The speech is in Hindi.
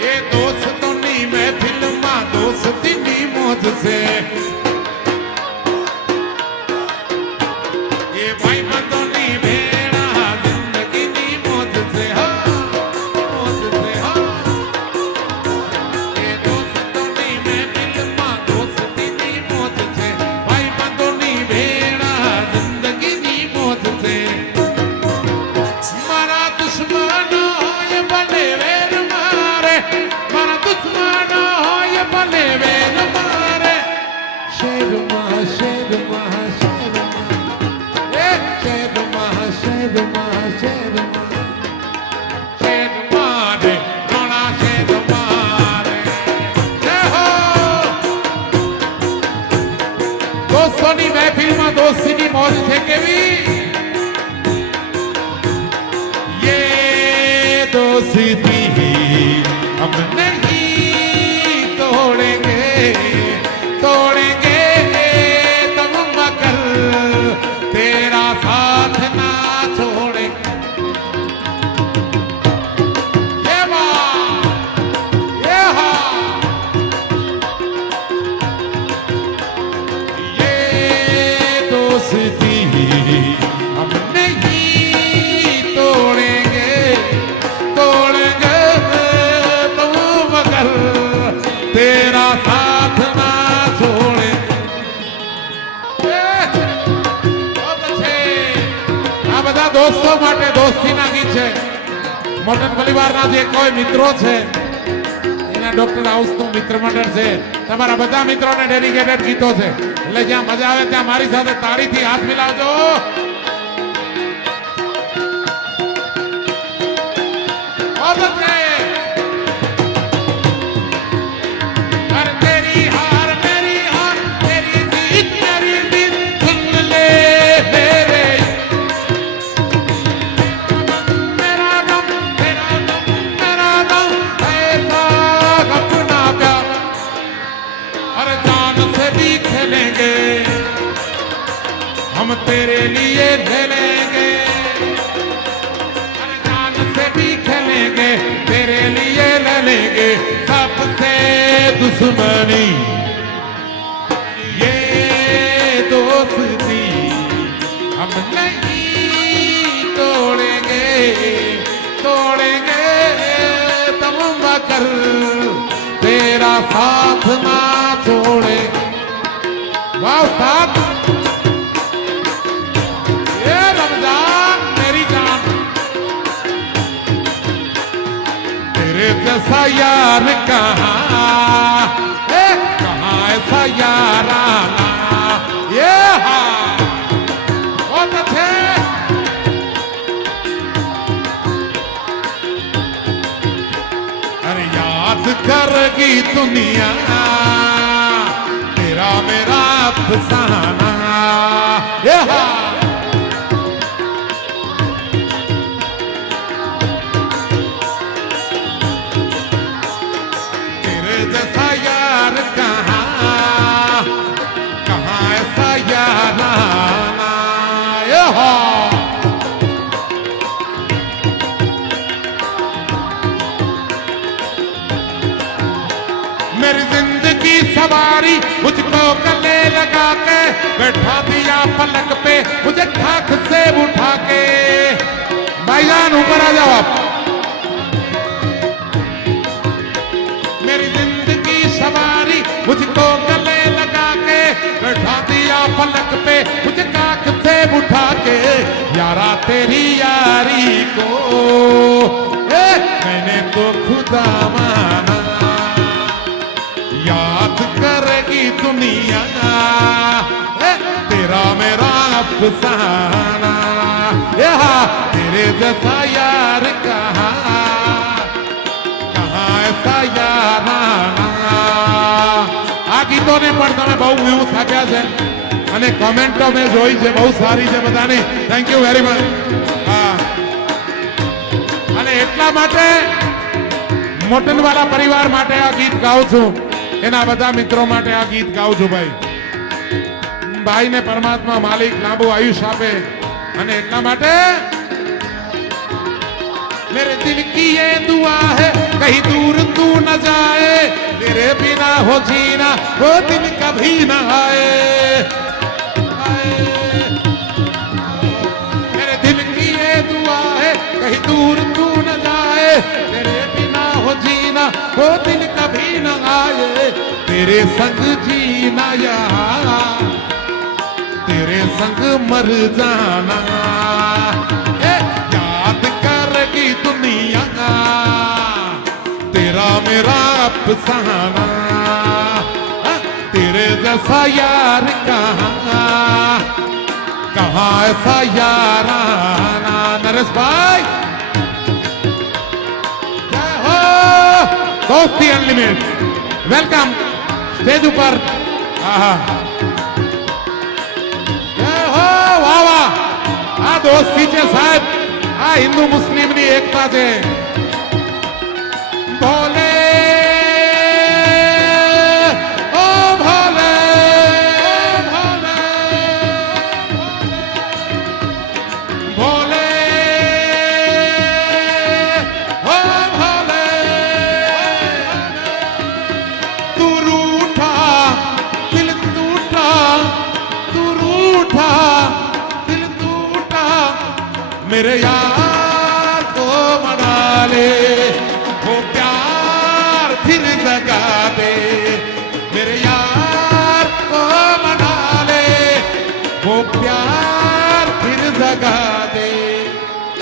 એ દોસ્તોની મહેફિલમાં દોસ્તીની મોજ છે. सोनी महफिल में दोस्ती सीनी मौज थे के भी। ये दो सीनी દોસ્તો માટે દોસ્તીના ગીત છે. મોટન પરિવારના જે કોઈ મિત્રો છે, એના ડોક્ટર હાઉસનું મિત્ર મંડળ છે. તમારા બધા મિત્રોને ડેડિકેટેડ ગીતો છે. એટલે જ્યાં મજા આવે ત્યાં મારી સાથે તાળીથી હાથ મિલાવજો. अरे जान से भी खेलेंगे। हम तेरे लिए खेलेंगे। हर जान से भी खेलेंगे, तेरे लिए लड़ेंगे। सबसे दुश्मनी ये दोस्ती। हम नहीं तोड़ेंगे तोड़ेंगे तब मगर तेरा साथ छोड़े वाह साथ ये रमज़ान मेरी जान। तेरे जैसा यार कहाँ? कहाँ ऐसा यार ये हाँ बहुत अच्छे। अरे याद करेगी दुनिया। अफसाना ज़िंदगी सवारी मुझको गले लगा के बैठा दिया पलक पे मुझे खाक से उठा के भाईजान ऊपर आ जाओ आप। मेरी ज़िंदगी सवारी मुझको गले लगा के बैठा दिया पलक पे मुझे काक से उठा के यारा तेरी यारी को ए, मैंने तो खुदा दुनिया ए, तेरा मेरा अफसाना ए, हाँ, तेरे जैसा यार कहा कहाँ ऐसा યારાના આ ગીતોને પણ તમે બહુ વ્યૂ થાક્યા છે અને કમેન્ટો મેં જોઈ છે બહુ સારી છે બધાની થેન્ક યુ વેરી મચ હા અને એટલા માટે મોટનવાલા પરિવાર માટે આ ગીત ગાઉં છું એના બધા મિત્રો માટે આ ગીત ગાઉં છું ભાઈ ભાઈને પરમાત્મા માલિક લાંબુ આયુષ્ય આપે અને એટલા માટે मेरे दिल की ये दुआ है कहीं दूर तू जाए तेरे बिना हो जीना वो दिन कभी ना आए आए। मेरे दिल की ये दुआ है कहीं दूर तू न जाए तेरे बिना हो जीना वो दिन कभी न आए तेरे संग जीना यार तेरे संग मर जाना। ए, याद करेगी दुनिया तेरा मेरा अफसाना। तेरे जैसा यार कहाँ कहाँ ऐसा याराना। नरेश भाई जय दोस्ती अनलिमिटेड વેલકમ. સ્ટેજ ઉપર. હા હા, વાહ વાહ. આ દોસ્તી છે સાહેબ, આ હિન્દુ મુસ્લિમની એકતા છે. मेरे यार।